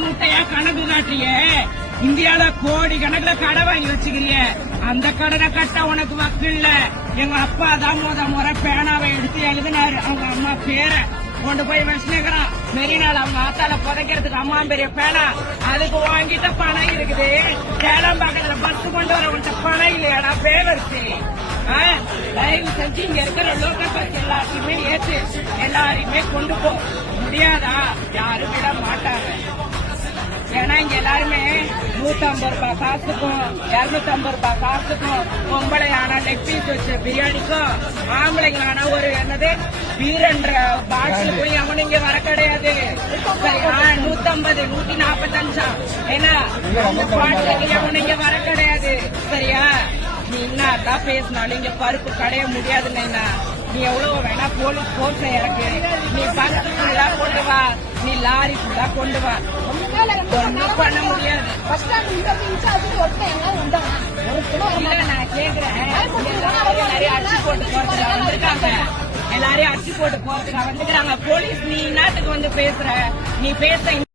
மூட்டையா கணக்கு காட்டிய இந்தியால கோடி கணக்குல கடை வாங்கி வச்சுக்கிறிய, அந்த கடனை கட்ட உனக்கு வக்கு இல்ல. எங்க அப்பா தான் முறை பேனாவை எடுத்து எழுதினாரு. அவங்க அம்மா பேரை கொண்டு போய் வச்சுக்கிறான். மெரினால அவங்க ஆத்தால புதைக்கிறதுக்கு அம்மா பெரிய பேனா, அதுக்கு வாங்கிட்ட பணம் இருக்குது. சேலம் பக்கத்துல பஸ் கொண்டு வர உன்ட்ட பணம் இல்லையாடா பேலர்ஸ்? தயவு செஞ்சு இங்க இருக்கிற லோக்கல் பஸ் எல்லாத்தையுமே ஏற்று எல்லாரையுமே கொண்டு போ. முடியாதா? யாரும் விட மாட்டாங்க. ஏன்னா இங்க எல்லாருமே 150 ரூபாய் காசுக்கும் 250 ரூபாய் காசுக்கும், பொம்பளை ஆனா லெக் பீஸ் வச்ச பிரியாணிக்கும், ஆம்பளைங்க ஆனா ஒரு என்னது பீரன்ற பாட்டில் போய் அவனு இங்க வர கிடையாது. 150 145 ஏன்னா பாட்டிலுக்கு அவனு இங்க வர கிடையாது. சரியா? நீ என்னதான் பேசினாலும் இங்க பருப்பு கடைய முடியாதுன்னு. நீ எவ்வளவு வேணா போலீஸ் போர்ஸ் இறக்கு, நீ பஸ் ஃபுல்லா கொண்டு வா, நீ லாரி ஃபுல்லா கொண்டு வா, ஒன்னும் பண்ண முடியாது. இல்ல நான் கேக்குறேன், எல்லாரையும் அடிச்சு போட்டு போறதுக்கு வந்திருக்காங்க, எல்லாரையும் அடிச்சு போட்டு போறதுக்கு வந்துக்கிறாங்க போலீஸ். நீ என்னத்துக்கு வந்து பேசுற? நீ பேச